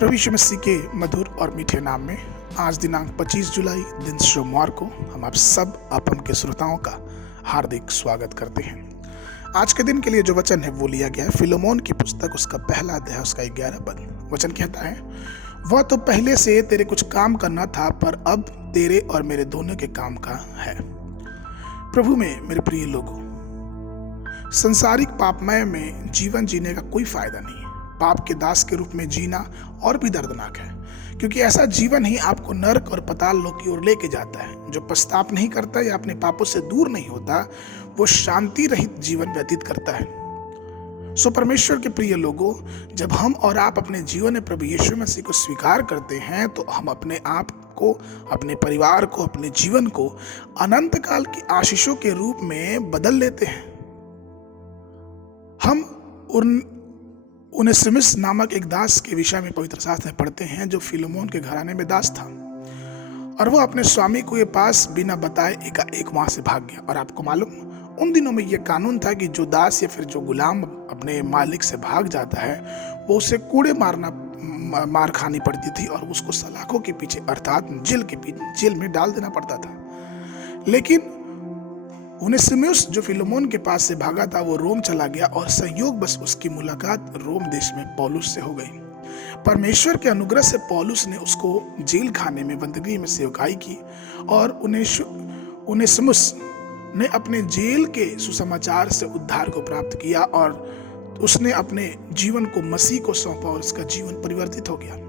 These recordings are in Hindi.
प्रभु यीशु मसीह के मधुर और मीठे नाम में आज दिनांक 25 जुलाई दिन सोमवार को हम आप सब अपन के श्रोताओं का हार्दिक स्वागत करते हैं। आज के दिन के लिए जो वचन है वो लिया गया है फिलोमोन की पुस्तक, उसका पहला अध्याय, उसका 11 पद। वचन कहता है, वह तो पहले से तेरे कुछ काम करना था, पर अब तेरे और मेरे दोनों के काम का है। प्रभु में मेरे प्रिय लोगों, संसारिक पापमय में जीवन जीने का कोई फायदा नहीं है। पाप के दास के रूप में जीना और भी दर्दनाक है, क्योंकि ऐसा जीवन ही आपको नरक और पाताल लोक की ओर लेके जाता है। जो पश्चाताप नहीं करता या अपने पापों से दूर नहीं होता, वो शांति रहित जीवन व्यतीत करता है। सो परमेश्वर के प्रिय लोगों, जब हम और आप अपने जीवन में प्रभु यीशु मसीह को स्वीकार करते हैं, तो हम अपने आप को, अपने परिवार को, अपने जीवन को अनंत काल की आशीषों के रूप में बदल लेते हैं। हम उनेसिमुस नामक एक दास के विषय में पवित्र शास्त्र में पढ़ते हैं, जो फिलोमोन के घराने में दास था, और वो अपने स्वामी को ये पास बिना बताए एक वहां से भाग गया। और आपको मालूम, उन दिनों में ये कानून था कि जो दास या फिर जो गुलाम अपने मालिक से भाग जाता है, वो उसे कूड़े मार खानी पड़ती थी और उसको सलाखों के पीछे अर्थात जेल में डाल देना पड़ता था। लेकिन उनेसिमुस जो फिलोमोन के पास से भागा था, वो रोम चला गया और संयोग बस उसकी मुलाकात रोम देश में पौलुस से हो गई। परमेश्वर के अनुग्रह से पौलुस ने उसको जेल खाने में, बंदगी में सेवकाई की, और उनेसिमुस ने अपने जेल के सुसमाचार से उद्धार को प्राप्त किया और उसने अपने जीवन को मसीह को सौंपा और उसका जीवन परिवर्तित हो गया।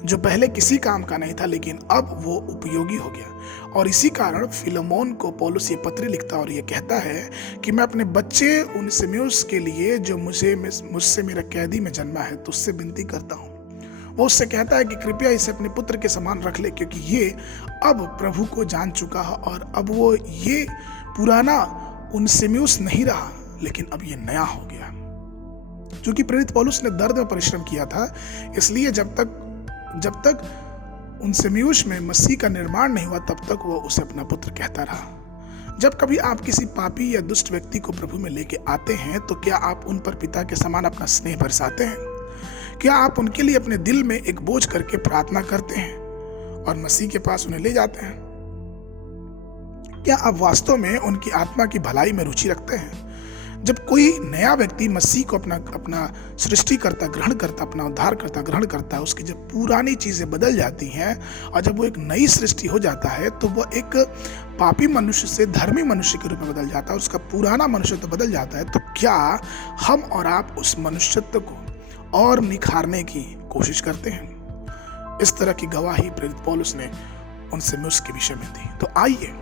जो पहले किसी काम का नहीं था, लेकिन अब वो उपयोगी हो गया। और इसी कारण फिलोमोन को पौलुस ये पत्र लिखता और ये कहता है कि मैं अपने बच्चे उनेसिमुस के लिए, जो मुझसे मेरा कैदी में जन्मा है, तो उससे विनती करता हूँ। वो उससे कहता है कि कृपया इसे अपने पुत्र के समान रख ले, क्योंकि ये अब प्रभु को जान चुका है और अब वो ये पुराना उनेसिमुस नहीं रहा, लेकिन अब ये नया हो गया। क्योंकि प्रेरित पौलुस ने दर्द में परिश्रम किया था, इसलिए जब तक उनेसिमुस में मसीह का निर्माण नहीं हुआ, तब तक वो उसे अपना पुत्र कहता रहा। जब कभी आप किसी पापी या दुष्ट व्यक्ति को प्रभु में लेके आते हैं, तो क्या आप उन पर पिता के समान अपना स्नेह बरसाते हैं? क्या आप उनके लिए अपने दिल में एक बोझ करके प्रार्थना करते हैं और मसीह के पास उन्हें ले जाते हैं? क्या आप वास्तव में उनकी आत्मा की भलाई में रुचि रखते हैं? जब कोई नया व्यक्ति मसीह को अपना सृष्टिकर्ता ग्रहण करता, अपना उद्धारकर्ता ग्रहण करता है, उसकी जब पुरानी चीजें बदल जाती हैं और जब वो एक नई सृष्टि हो जाता है, तो वो एक पापी मनुष्य से धर्मी मनुष्य के रूप में बदल जाता है, उसका पुराना मनुष्यत्व बदल जाता है। तो क्या हम और आप उस मनुष्यत्व को और निखारने की कोशिश करते हैं? इस तरह की गवाही प्रेरित पौलुस ने उनेसिमुस के विषय में दी। तो आइए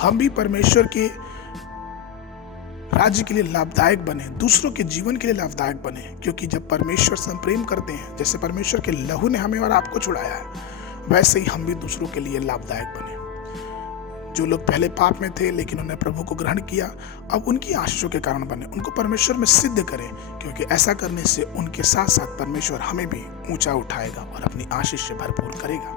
हम भी परमेश्वर के राज्य के लिए लाभदायक बने, दूसरों के जीवन के लिए लाभदायक बने। क्योंकि जब परमेश्वर से हम प्रेम करते हैं, जैसे परमेश्वर के लहू ने हमें और आपको छुड़ाया है, वैसे ही हम भी दूसरों के लिए लाभदायक बने। जो लोग पहले पाप में थे लेकिन उन्होंने प्रभु को ग्रहण किया, अब उनकी आशीषों के कारण बने। उनको परमेश्वर में सिद्ध करें, क्योंकि ऐसा करने से उनके साथ साथ परमेश्वर हमें भी ऊंचा उठाएगा और अपनी आशीष से भरपूर करेगा।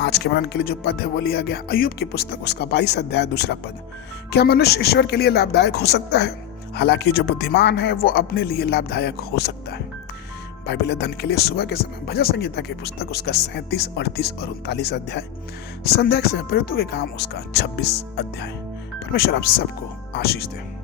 आज के मनन के लिए जो पद है वो लिया गया अय्यूब की पुस्तक, उसका 22 अध्याय 2 पद। क्या मनुष्य ईश्वर के लिए लाभदायक हो सकता है? हालांकि जो बुद्धिमान है वो अपने लिए लाभदायक हो सकता है। बाइबल अध्ययन के लिए सुबह के समय भजन संहिता की पुस्तक, उसका 37, 38 और 39 अध्याय। संध्या के समय प्रेरितों के काम, उसका 26 अध्याय। परमेश्वर आप सबको आशीष दे।